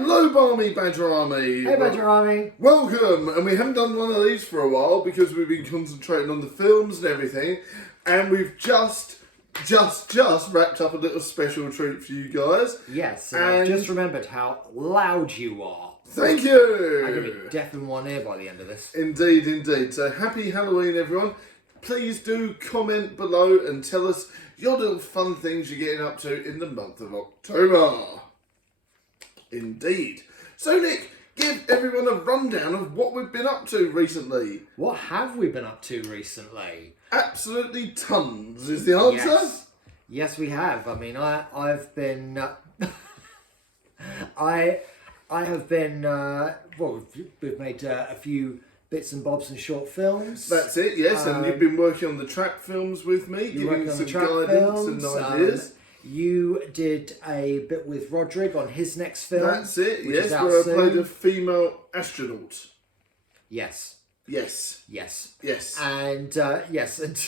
Hello, Barmy Badger Army. Hey, Badger Army. Welcome. And we haven't done one of these for a while because we've been concentrating on the films and everything. And we've just wrapped up a little special treat for you guys. Yes, and I've just remembered how loud you are. Thank you. I'm going to be deaf in one ear by the end of this. Indeed, indeed. So happy Halloween, everyone. Please do comment below and tell us your little fun things you're getting up to in the month of October. Indeed. So, Nick, give everyone a rundown of what we've been up to recently. What have we been up to recently? Absolutely tons is the answer. Yes, we have. I mean, I've been... I have been... well, we've made a few bits and bobs and short films. That's it, yes. And you've been working on the trap films with me, giving some guidance and ideas. You did a bit with Roderick on his next film. That's it, yes, where I played a female astronaut. Yes. Yes. Yes. Yes. And, yes, and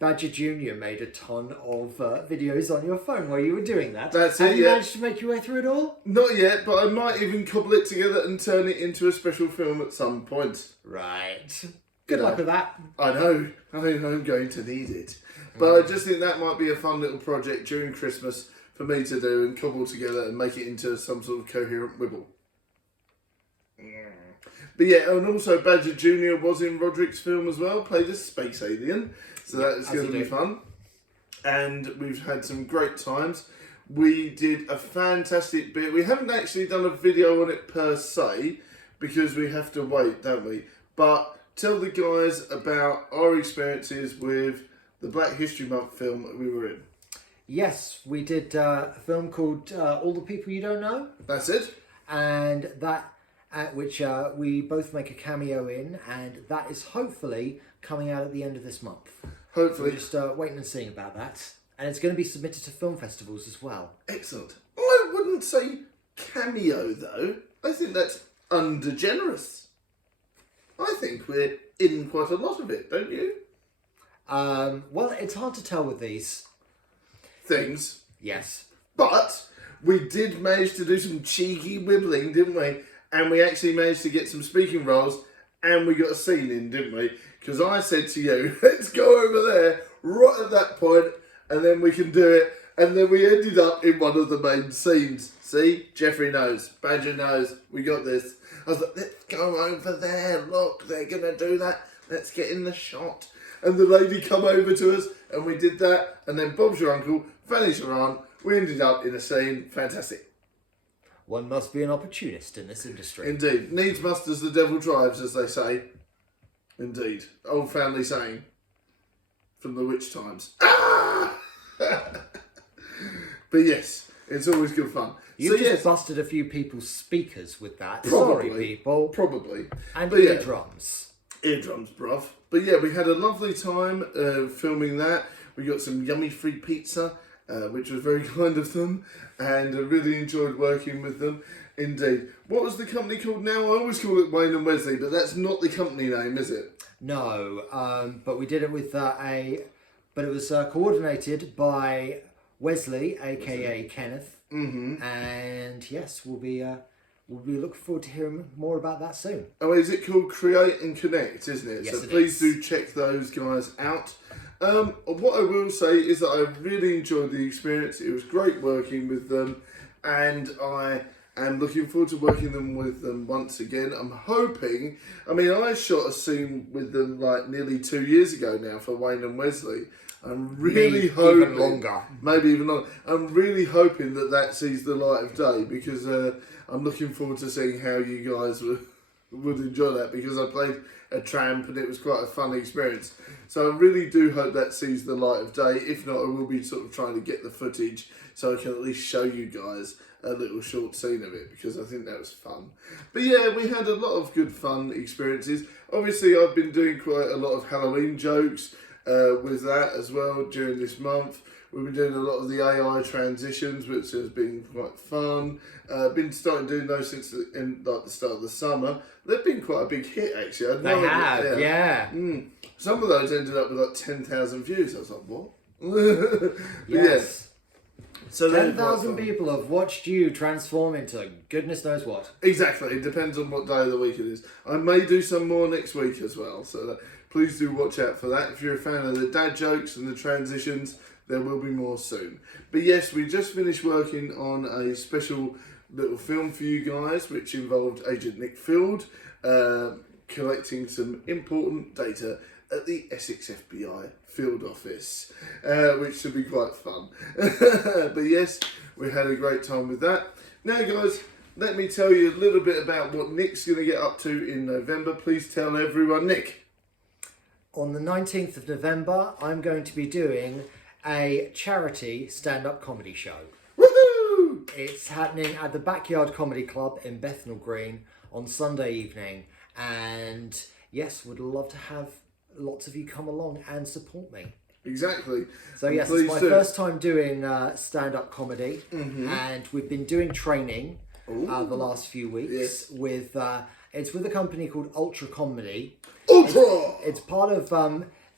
Badger Jr. made a ton of videos on your phone while you were doing that. That's Have you managed to make your way through it all? Not yet, but I might even cobble it together and turn it into a special film at some point. Right. Good luck with that. I know. I'm going to need it. But I just think that might be a fun little project during Christmas for me to do and cobble together and make it into some sort of coherent wibble. But yeah, and also Badger Jr. was in Roderick's film as well, played a space alien. So that is going to be fun. And we've had some great times. We did a fantastic bit. We haven't actually done a video on it per se, because we have to wait, don't we? But tell the guys about our experiences with the Black History Month film that we were in. Yes, we did a film called All the People You Don't Know. That's it. And that, which we both make a cameo in, and that is hopefully coming out at the end of this month. Hopefully. We're just waiting and seeing about that. And it's going to be submitted to film festivals as well. Excellent. I wouldn't say cameo, though. I think that's under-generous. I think we're in quite a lot of it, don't you? Well, it's hard to tell with these things. Yes. But we did manage to do some cheeky wibbling, didn't we? And we actually managed to get some speaking roles, and we got a scene in, didn't we? Because I said to you, let's go over there right at that point, and then we can do it. And then we ended up in one of the main scenes. See? Jeffrey knows. Badger knows. We got this. I was like, let's go over there. Look, they're going to do that. Let's get in the shot. And the lady come over to us, and we did that. And then Bob's your uncle, Fanny's your aunt. We ended up in a scene. Fantastic. One must be an opportunist in this industry. Indeed. Needs must as the devil drives, as they say. Indeed. Old family saying. From the witch times. Ah! But yes, it's always good fun. You just busted a few people's speakers with that. Probably. Sorry, people. Probably. And but eardrums. Eardrums, bruv. But yeah, we had a lovely time filming that. We got some yummy free pizza, which was very kind of them. And I really enjoyed working with them. Indeed. What was the company called now? I always call it Wayne and Wesley, but that's not the company name, is it? No, but we did it with but it was coordinated by Wesley, aka Kenneth. Mm-hmm. And yes, we'll be looking forward to hearing more about that soon. Oh, is it called Create and Connect, isn't it? Yes, so please do check those guys out. What I will say is that I really enjoyed the experience. It was great working with them, and I am looking forward to working with them once again. I'm hoping, I mean, I shot a scene with them like nearly 2 years ago now for Wayne and Wesley. I'm really hoping, even longer. Maybe even longer. I'm really hoping that sees the light of day, because I'm looking forward to seeing how you guys would enjoy that, because I played a tramp and it was quite a fun experience. So I really do hope that sees the light of day. If not, I will be sort of trying to get the footage so I can at least show you guys a little short scene of it, because I think that was fun. But yeah, we had a lot of good fun experiences. Obviously, I've been doing quite a lot of Halloween jokes with that as well during this month. We've been doing a lot of the AI transitions, which has been quite fun. Been starting doing those since the start of the summer. They've been quite a big hit, actually. They have, yeah. Some of those ended up with like 10,000 views. I was like, what? Yes. So they're 10,000 quite fun. people have watched you transform into goodness knows what. Exactly. It depends on what day of the week it is. I may do some more next week as well. So please do watch out for that. If you're a fan of the dad jokes and the transitions, there will be more soon. But yes, we just finished working on a special little film for you guys, which involved Agent Nick Field collecting some important data at the Essex FBI field office, which should be quite fun. But yes, we had a great time with that. Now guys, let me tell you a little bit about what Nick's going to get up to in November. Please tell everyone, Nick. On the 19th of November, I'm going to be doing a charity stand-up comedy show. Woohoo! It's happening at the Backyard Comedy Club in Bethnal Green on Sunday evening. And yes, would love to have lots of you come along and support me. Exactly. So yes, Please it's my do. first time doing stand-up comedy, and we've been doing training the last few weeks Yes. with it's with a company called Ultra Comedy. Ultra! It's part of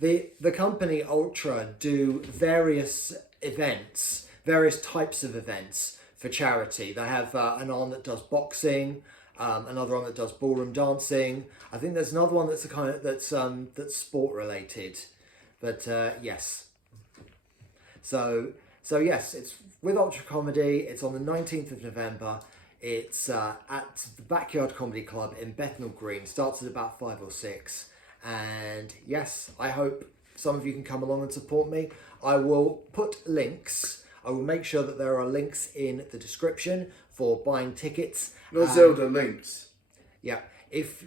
the company Ultra do various events, various types of events for charity. They have an arm that does boxing, another one that does ballroom dancing. I think there's another one that's that's sport related. But yes. So yes, it's with Ultra Comedy. It's on the 19th of November. It's at the Backyard Comedy Club in Bethnal Green. Starts at about 5 or 6. And yes, I hope some of you can come along and support me. I will put links. I will make sure that there are links in the description for buying tickets. Not Zelda links. Yeah. If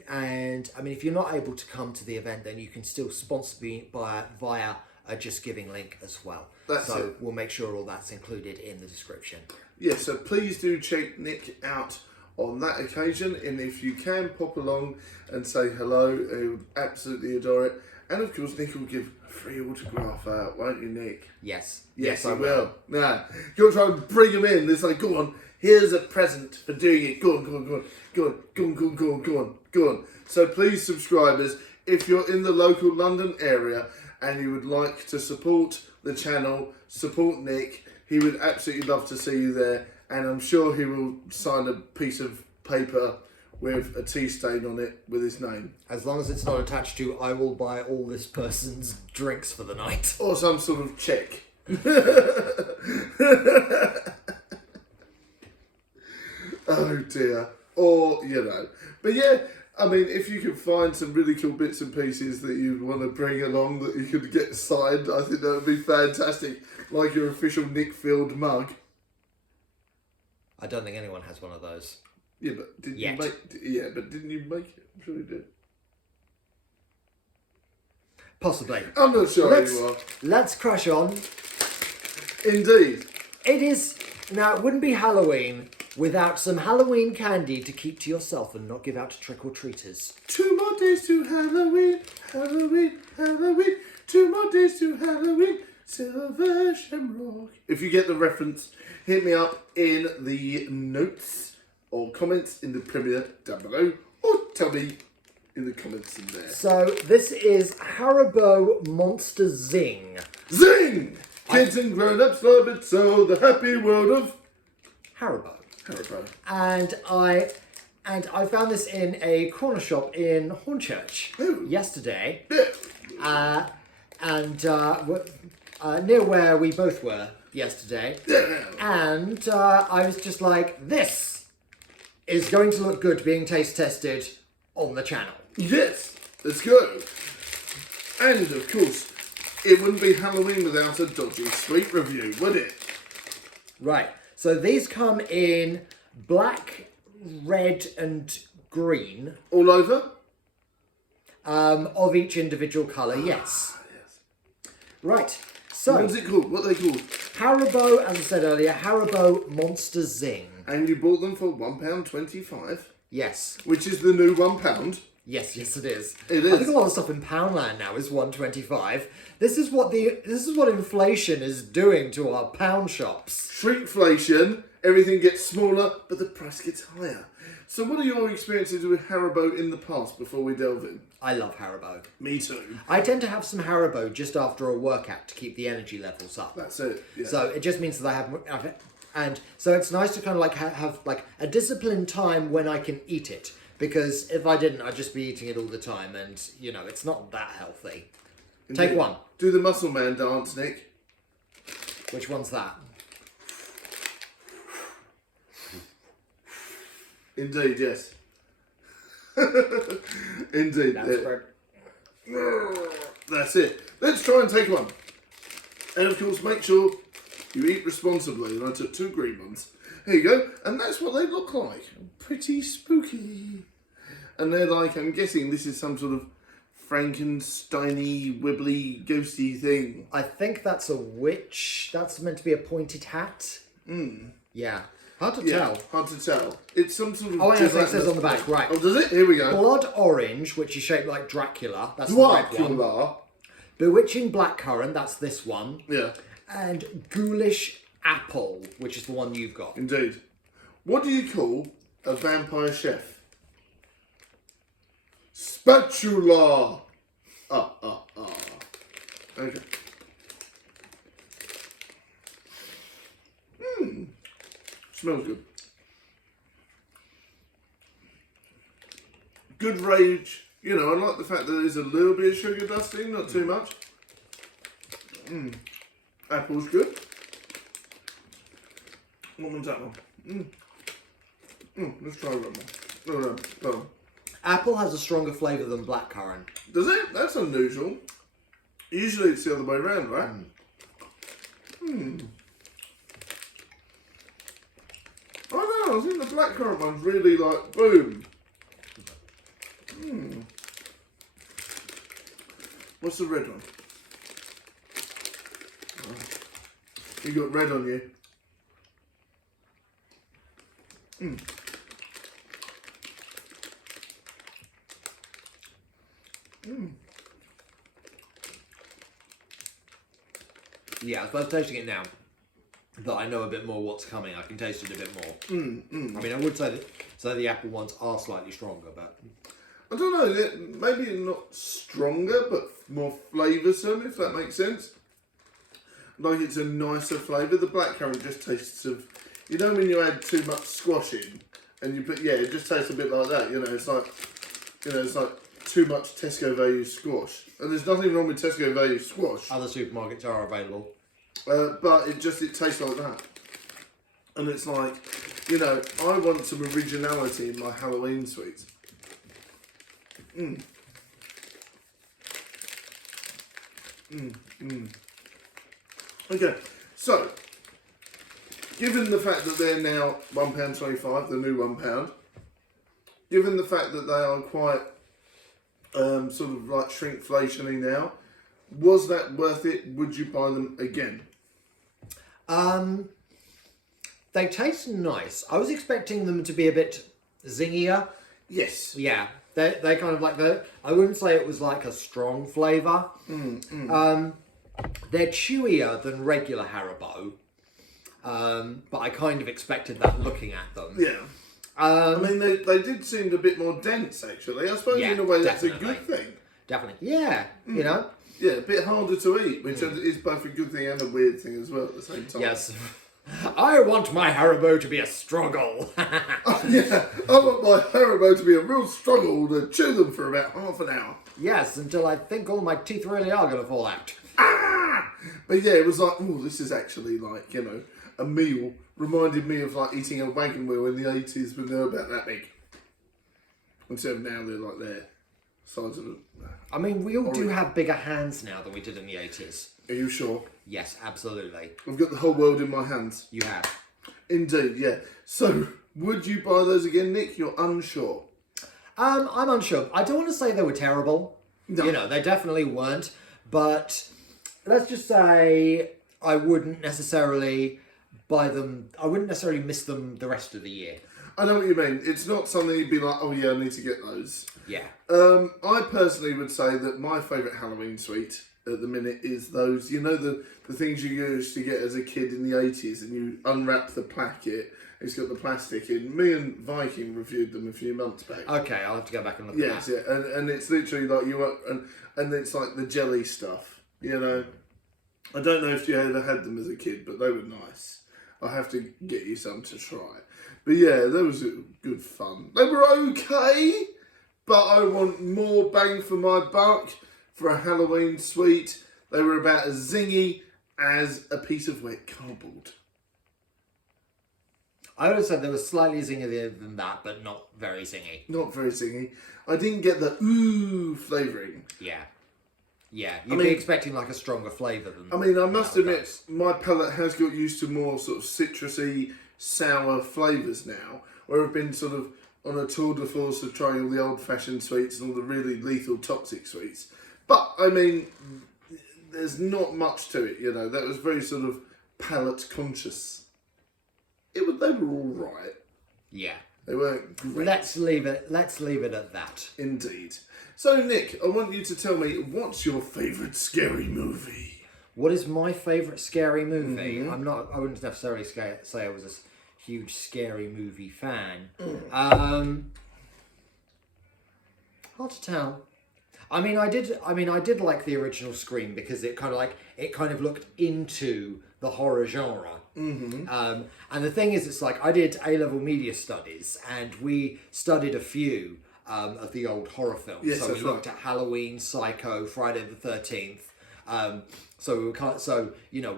you're not able to come to the event, then you can still sponsor me via a Just Giving link as well. That's so it. We'll make sure all that's included in the description. Yeah, so please do check Nick out on that occasion, and if you can pop along and say hello, he would absolutely adore it. And of course, Nick will give a free autograph out, won't you, Nick? Yes. Yes, I I will. Nah, you'll try and bring him in. It's like, go on, here's a present for doing it. Go on, go on, go on, go on, go on, go on, go on, go on, go on. So please, subscribers, if you're in the local London area and you would like to support the channel, support Nick, he would absolutely love to see you there. And I'm sure he will sign a piece of paper with a tea stain on it with his name. As long as it's not attached to, I will buy all this person's drinks for the night. Or some sort of check. Oh dear. Or, you know. But yeah, I mean, if you can find some really cool bits and pieces that you'd want to bring along that you could get signed, I think that would be fantastic. Like your official Nick Field mug. I don't think anyone has one of those. Yeah, but didn't Yet. you make? Yeah, but didn't you make it? I'm sure you did. Possibly. I'm not sure you are. Let's crash on. Indeed. It is now. It wouldn't be Halloween without some Halloween candy to keep to yourself and not give out to trick or treaters. 2 more days to Halloween, Halloween, Halloween. 2 more days to Halloween, Silver Shamrock. If you get the reference, hit me up in the notes or comments in the premiere down below, or tell me in the comments in there. So this is Haribo Monster Zing. Zing! Kids and grown-ups love it so, the happy world of Haribo. Haribo. And I found this in a corner shop in Hornchurch Ooh. yesterday. Yeah. Near where we both were yesterday. Yeah. And I was just like, this is going to look good being taste tested on the channel. Yes, let's go. And of course, it wouldn't be Halloween without a dodgy sweet review, would it? Right, so these come in black, red and green All over? of each individual colour, yes. Yes. Right, so What's it called? What are they called? Haribo, as I said earlier, Haribo Monster Zing. And you bought them for £1.25, Yes. which is the new £1. Yes, it is. It I is. think a lot of stuff in Poundland now is $1.25. This is what inflation is doing to our pound shops. Shrinkflation everything gets smaller, but the price gets higher. So what are your experiences with Haribo in the past before we delve in? I love Haribo. Me too. I tend to have some Haribo just after a workout to keep the energy levels up. That's it. Yeah. So it just means that I have it. And so it's nice to kind of like have like a disciplined time when I can eat it. Because if I didn't, I'd just be eating it all the time. And, you know, it's not that healthy. Indeed. Take one. Do the muscle man dance, Nick. Which one's that? Indeed, yes. Indeed. That's it. Let's try and take one. And of course, make sure you eat responsibly. And I took 2 green ones. Here you go. And that's what they look like. Pretty spooky. And they're like, I'm guessing this is some sort of Frankenstein-y, wibbly, ghosty thing. I think that's a witch. That's meant to be a pointed hat. Yeah. Hard to tell. Hard to tell. It's some sort of... Oh, yeah, it says on the back, right. Oh, does it? Here we go. Blood orange, which is shaped like Dracula. That's the red one. Dracula. Bewitching blackcurrant, that's this one. Yeah. And ghoulish apple, which is the one you've got. Indeed. What do you call a vampire chef? Spatula. Okay. Smells good. Good rage. You know, I like the fact that there's a little bit of sugar dusting, not too much. Apple's good. What one's that one? Let's try one more. No. Apple has a stronger flavour than blackcurrant. Does it? That's unusual. Usually it's the other way around, right? I don't know, I think the blackcurrant one's really like, boom. What's the red one? Oh. You got red on you. Yeah, as well as tasting it now, that I know a bit more what's coming, I can taste it a bit more. I mean, I would say that the apple ones are slightly stronger, but... I don't know, maybe not stronger, but more flavoursome, if that makes sense. Like it's a nicer flavour. The blackcurrant just tastes of... You know when you add too much squash in, and you put... Yeah, it just tastes a bit like that, you know, it's like... You know, it's like too much Tesco value squash. And there's nothing wrong with Tesco value squash. Other supermarkets are available. But it tastes like that. And it's like, you know, I want some originality in my Halloween sweets. Okay, so, given the fact that they're now £1.25, the new £1, given the fact that they are quite sort of like shrinkflationy now, was that worth it? Would you buy them again? They taste nice. I was expecting them to be a bit zingier. Yes. Yeah, they kind of like I wouldn't say it was like a strong flavour. They're chewier than regular Haribo, but I kind of expected that looking at them. Yeah. I mean, they did seem a bit more dense, actually. I suppose in a way that's a good thing. Definitely. Yeah, you know. Yeah, a bit harder to eat, which is both a good thing and a weird thing as well at the same time. Yes. I want my Haribo to be a struggle. Yeah, I want my Haribo to be a real struggle to chew them for about half an hour. Yes, until I think all my teeth really are going to fall out. But yeah, it was like, oh, this is actually like, you know, a meal. Reminded me of like eating a wagon wheel in the 80s when they were about that big. Instead of now they're like their size of them. I mean, we all do have bigger hands now than we did in the 80s. Are you sure? Yes, absolutely. I've got the whole world in my hands. You have. Indeed, yeah. So, would you buy those again, Nick? You're unsure. I'm unsure. I don't want to say they were terrible. No. You know, they definitely weren't. But let's just say I wouldn't necessarily buy them. I wouldn't necessarily miss them the rest of the year. I know what you mean. It's not something you'd be like, oh yeah, I need to get those. Yeah. I personally would say that my favourite Halloween sweet at the minute is those, the things you used to get as a kid in the 80s, and you unwrap the packet, it's got the plastic in. Me and Viking reviewed them a few months back. Okay, I'll have to go back and look Yes, at that. yeah, and it's literally like and it's like the jelly stuff, I don't know if you ever had them as a kid, but they were nice. I'll have to get you some to try. But yeah, that was good fun. They were okay, but I want more bang for my buck for a Halloween sweet. They were about as zingy as a piece of wet cardboard. I would have said they were slightly zingier than that, but not very zingy. Not very zingy. I didn't get the ooh flavouring. Yeah. Yeah, you'd be expecting like a stronger flavour than that. I must admit, my palate has got used to more sort of citrusy, sour flavours now, where I've been sort of on a tour de force of trying all the old-fashioned sweets and all the really lethal, toxic sweets. But, there's not much to it, that was very sort of palate conscious. They were all right. Yeah. They weren't great. Let's leave it at that. Indeed. So, Nick, I want you to tell me, what's your favourite scary movie? What is my favourite scary movie? Mm-hmm. I wouldn't necessarily say I was a huge scary movie fan. Hard to tell. I did like the original Scream because it kind of looked into the horror genre. Mm-hmm. And the thing is, it's like I did A-level media studies, and we studied a few of the old horror films. Yes, so we looked at Halloween, Psycho, Friday the 13th.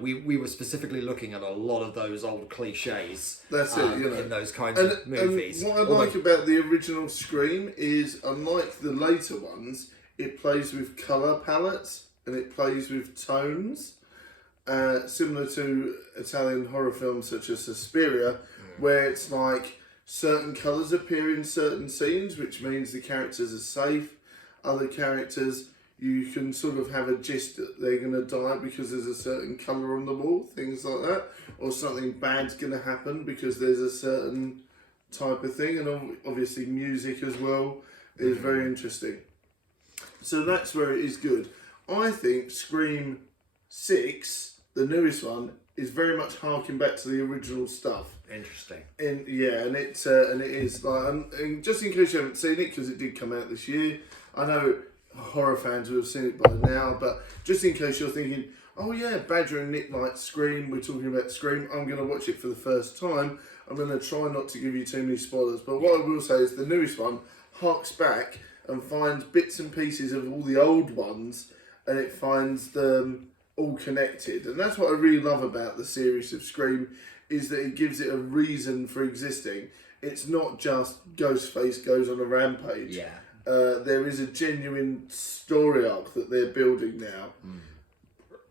We were specifically looking at a lot of those old cliches. That's in those kinds of movies. And what I like about the original Scream is, unlike the later ones, it plays with colour palettes and it plays with tones, similar to Italian horror films such as Suspiria, where it's like certain colours appear in certain scenes, which means the characters are safe. Other characters, you can sort of have a gist that they're going to die because there's a certain colour on the wall, things like that, or something bad's going to happen because there's a certain type of thing, and obviously music as well is very interesting. So that's where it is good. I think Scream 6, the newest one, is very much harking back to the original stuff. Interesting. And it is like, and just in case you haven't seen it, because it did come out this year, I know horror fans will have seen it by now, but just in case you're thinking, oh yeah, Badger and Nick like Scream, we're talking about Scream, I'm going to watch it for the first time. I'm going to try not to give you too many spoilers, but what I will say is the newest one harks back and finds bits and pieces of all the old ones, and it finds them all connected. And that's what I really love about the series of Scream, is that it gives it a reason for existing. It's not just Ghostface goes on a rampage. Yeah. There is a genuine story arc that they're building now.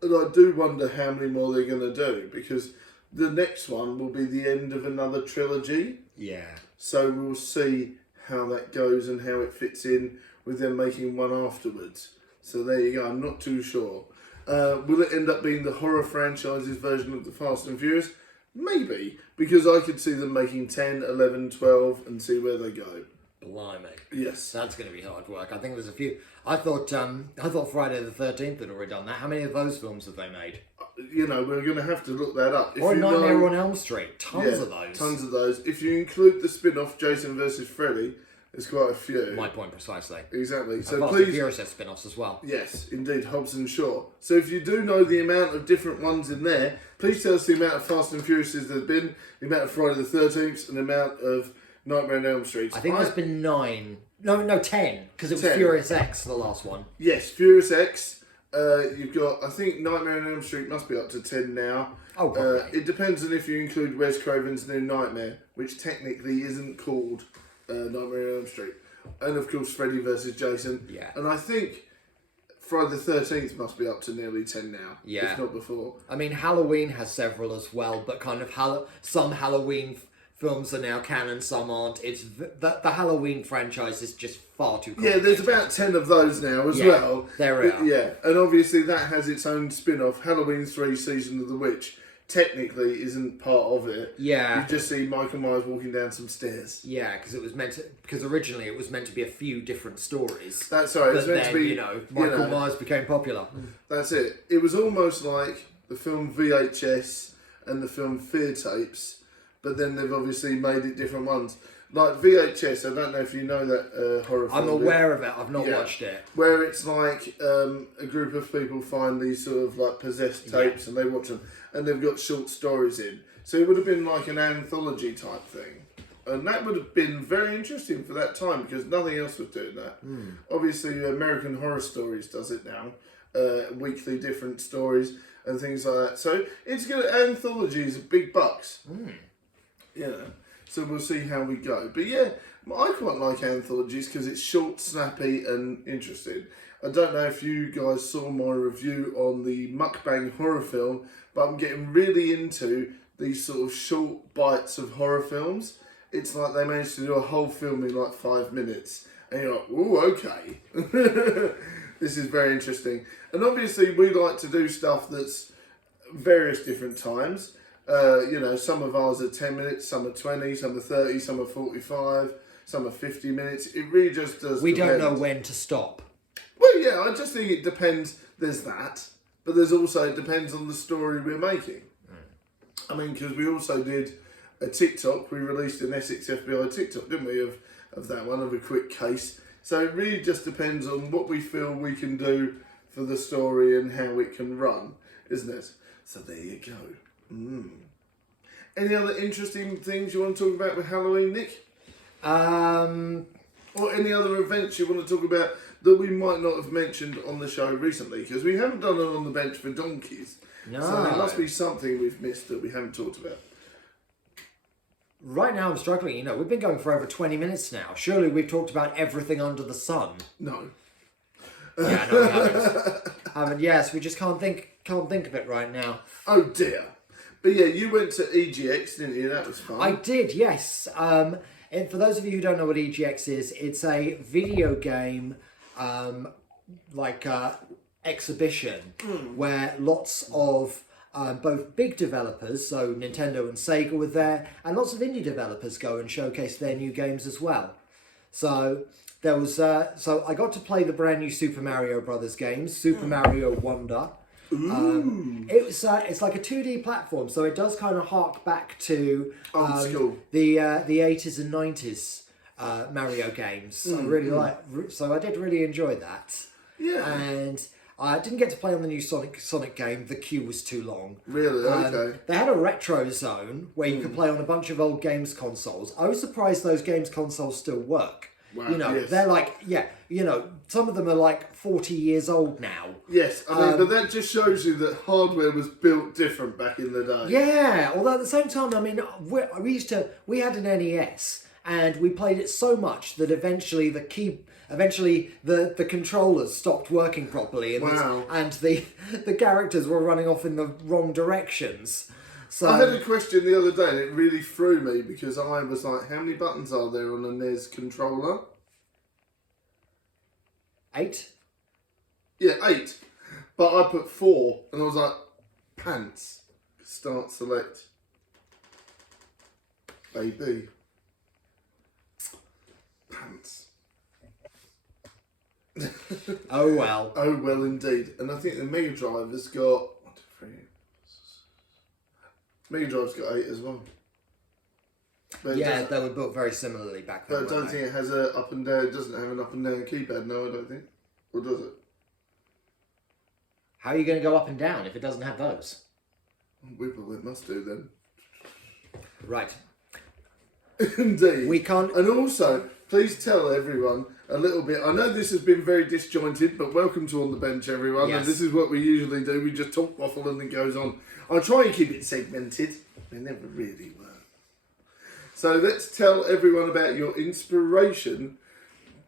And I do wonder how many more they're going to do, because the next one will be the end of another trilogy. Yeah. So we'll see how that goes and how it fits in with them making one afterwards. So there you go, I'm not too sure. Will it end up being the horror franchise's version of the Fast and Furious? Maybe, because I could see them making 10, 11, 12 and see where they go. Blimey. Yes. That's going to be hard work. I think there's a few. I thought Friday the 13th had already done that. How many of those films have they made? We're going to have to look that up. Or Nightmare on Elm Street. Tons of those. Tons of those. If you include the spin-off Jason versus Freddy, there's quite a few. My point precisely. Exactly. And So Fast please, and Furious has spin-offs as well. yes, indeed, Hobbs and Shaw. So if you do know the amount of different ones in there, please tell us the amount of Fast and Furiouses there's been, the amount of Friday the 13th, and the amount of Nightmare on Elm Street. I think there's been 9. No, 10. Because it was 10. Furious X, the last one. Yes, Furious X. You've got, I think Nightmare on Elm Street must be up to 10 now. Oh, probably. It depends on if you include Wes Craven's New Nightmare, which technically isn't called Nightmare on Elm Street. And of course, Freddy versus Jason. Yeah. And I think Friday the 13th must be up to nearly 10 now. Yeah. If not before. I mean, Halloween has several as well, but kind of some Halloween films are now canon, some aren't. It's the Halloween franchise is just far too complicated. Yeah, there's about 10 of those now as well. There are. Yeah, and obviously that has its own spin-off, Halloween 3 Season of the Witch. technically isn't part of it. Yeah. You just see Michael Myers walking down some stairs. Yeah, because originally it was meant to be a few different stories. That's right. It's But meant then, to be. Michael Myers became popular. That's it. It was almost like the film VHS and the film Fear Tapes, but then they've obviously made it different ones. Like VHS, I don't know if you know that horror film. I'm aware of it. I've not watched it. Where it's like a group of people find these sort of like possessed tapes and they watch them, and they've got short stories in. So it would have been like an anthology type thing. And that would have been very interesting for that time because nothing else was doing that. Obviously, American Horror Stories does it now. Weekly different stories and things like that. So it's good. Anthologies are big bucks. So we'll see how we go. But yeah, I quite like anthologies because it's short, snappy and interesting. I don't know if you guys saw my review on the mukbang horror film, but I'm getting really into these sort of short bites of horror films. It's like they managed to do a whole film in like 5 minutes. And you're like, ooh, okay. This is very interesting. And obviously we like to do stuff that's various different times. Some of ours are 10 minutes, some are 20, some are 30, some are 45, some are 50 minutes. It really just does We depend. don't know when to stop. Well, yeah, I just think it depends. There's that. But there's also, it depends on the story we're making. I mean, because we also did a TikTok. We released an Essex FBI TikTok, didn't we, of that one, of a quick case. So it really just depends on what we feel we can do for the story and how it can run, isn't it? So there you go. Any other interesting things you want to talk about with Halloween, Nick? Or any other events you want to talk about that we might not have mentioned on the show recently? Because we haven't done it on the bench for donkeys. No. So there must be something we've missed that we haven't talked about. Right now I'm struggling. We've been going for over 20 minutes now. Surely we've talked about everything under the sun. No. Yeah, no, we haven't. Yes, we just can't think of it right now. Oh dear. But yeah, you went to EGX, didn't you? That was fun. I did, yes. And for those of you who don't know what EGX is, it's a video game exhibition where lots of both big developers, so Nintendo and Sega were there, and lots of indie developers go and showcase their new games as well. So there was, so I got to play the brand new Super Mario Brothers games, Super Mario Wonder. It's like a 2D platform, so it does kind of hark back to old school. the 80s and 90s Mario games. So I did really enjoy that. Yeah. And I didn't get to play on the new Sonic game. The queue was too long. Really? Okay. They had a retro zone where you could play on a bunch of old games consoles. I was surprised those games consoles still work. Wow, yes. They're like, some of them are like 40 years old now. Yes, I mean, but that just shows you that hardware was built different back in the day. Yeah, although at the same time, I mean, we had an NES and we played it so much that eventually the controllers stopped working properly and the characters were running off in the wrong directions. So I had a question the other day and it really threw me because I was like, how many buttons are there on a NES controller? 8? Yeah, 8. But I put 4 and I was like, pants. Start select. AB. Pants. Oh well. Oh well indeed. And I think the Mega Drive has got 1, 2, 3. Mega Drive's got 8 as well. But Yeah, they were built very similarly back then. But I don't think it has a up and down. It doesn't have an up and down keypad. No, I don't think. Or does it? How are you going to go up and down if it doesn't have those? Well, it must do then. Right. Indeed. We can't. And also, please tell everyone a little bit. I know this has been very disjointed, but welcome to On the Bench, everyone. Yes. And this is what we usually do. We just talk waffle and it goes on. I try and keep it segmented. They never really were. So let's tell everyone about your inspiration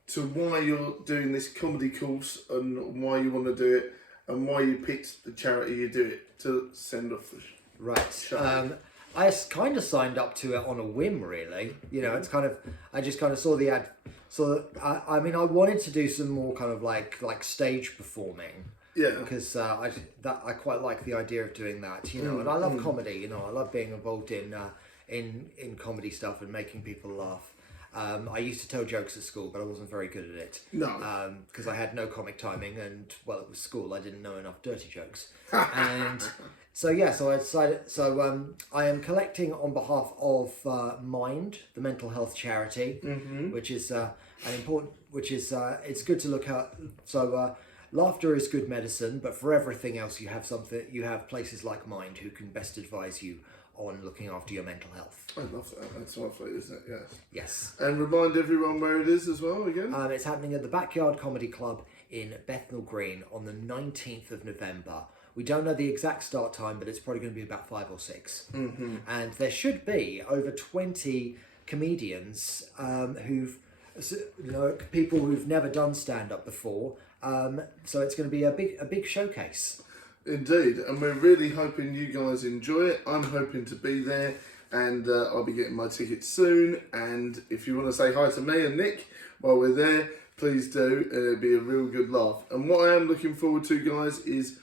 to why you're doing this comedy course and why you want to do it and why you picked the charity you do it to send off the Right. show. I kind of signed up to it on a whim, really. It's kind of, I just kind of saw the ad. So I mean, I wanted to do some more kind of like stage performing, Yeah. Because I quite like the idea of doing that, you know, and I love comedy, you know, I love being involved in comedy stuff and making people laugh. I used to tell jokes at school, but I wasn't very good at it. No. Because I had no comic timing, and well, it was school. I didn't know enough dirty jokes, and so yeah. So I decided. So I am collecting on behalf of Mind, the mental health charity, which is an important. Which is it's good to look at. So. Laughter is good medicine, but for everything else, you have places like Mind who can best advise you on looking after your mental health. I love that. That's lovely, isn't it? Yes. Yes. And remind everyone where it is as well again. It's happening at the Backyard Comedy Club in Bethnal Green on the 19th of November. We don't know the exact start time, but it's probably going to be about 5 or 6. Mm-hmm. And there should be over 20 comedians people who've never done stand-up before. So it's going to be a big showcase. Indeed, and we're really hoping you guys enjoy it. I'm hoping to be there, and I'll be getting my tickets soon. And if you want to say hi to me and Nick while we're there, please do. It'll be a real good laugh. And what I am looking forward to, guys, is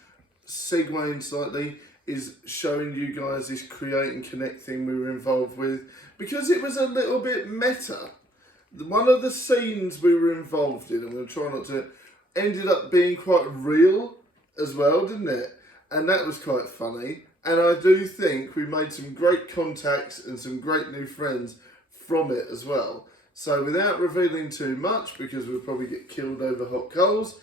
segueing slightly, is showing you guys this create and connect thing we were involved with, because it was a little bit meta. One of the scenes we were involved in, I'm going to try not to, ended up being quite real as well, didn't it? And that was quite funny. And I do think we made some great contacts and some great new friends from it as well. So without revealing too much, because we'll probably get killed over hot coals,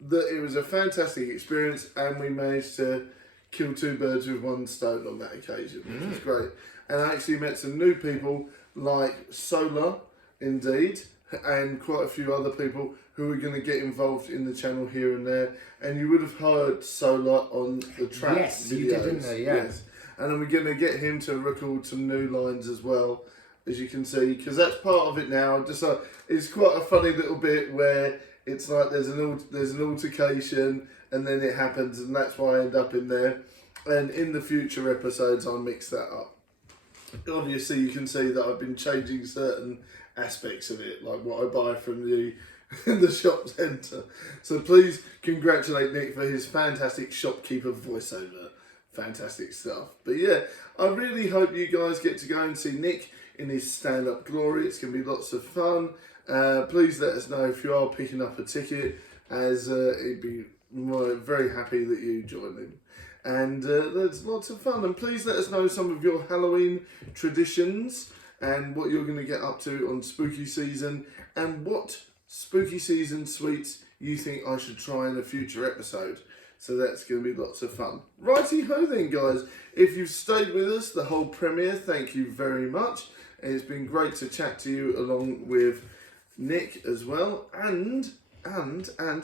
that it was a fantastic experience, and we managed to kill 2 birds with 1 stone on that occasion, which was great. And I actually met some new people like Solar, indeed, and quite a few other people who are going to get involved in the channel here and there. And you would have heard Solar on the track yes, videos. you did, didn't you? Yeah. Yes. And then we're going to get him to record some new lines as well, as you can see, because that's part of it now. Just it's quite a funny little bit where it's like there's an altercation, and then it happens, and that's why I end up in there. And in the future episodes, I'll mix that up. Obviously, you can see that I've been changing certain aspects of it, like what I buy from the shop centre. So please congratulate Nick for his fantastic shopkeeper voiceover. Fantastic stuff. But yeah, I really hope you guys get to go and see Nick in his stand-up glory. It's going to be lots of fun. Please let us know if you are picking up a ticket, as it'd be very happy that you join him. And there's lots of fun. And please let us know some of your Halloween traditions and what you're going to get up to on spooky season, and what spooky season sweets you think I should try in a future episode. So that's going to be lots of fun. Righty ho then, guys. If you've stayed with us the whole premiere, thank you very much. It's been great to chat to you along with Nick as well. And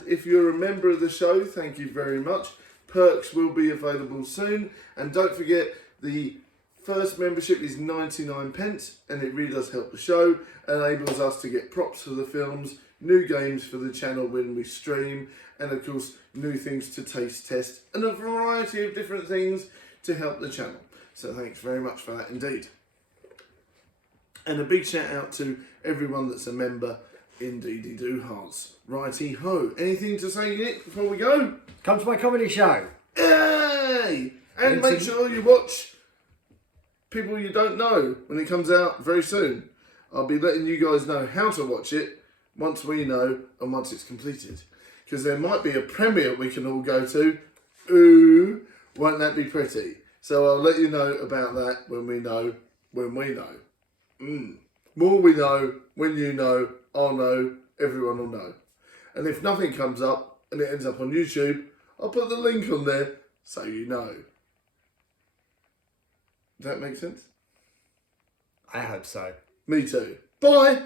if you're a member of the show, thank you very much. Perks will be available soon. And don't forget, the first membership is 99p, and it really does help the show, enables us to get props for the films, new games for the channel when we stream, and of course new things to taste test, and a variety of different things to help the channel. So thanks very much for that indeed. And a big shout out to everyone that's a member. Indeedy do hearts. Righty ho. Anything to say, Nick, before we go? Come to my comedy show. Hey! And make sure you watch People You Don't Know when it comes out very soon. I'll be letting you guys know how to watch it once we know and once it's completed. Because there might be a premiere we can all go to. Ooh, won't that be pretty? So I'll let you know about that when we know. More we know, when you know, I'll know, everyone will know. And if nothing comes up and it ends up on YouTube, I'll put the link on there so you know. Does that make sense? I hope so. Me too. Bye!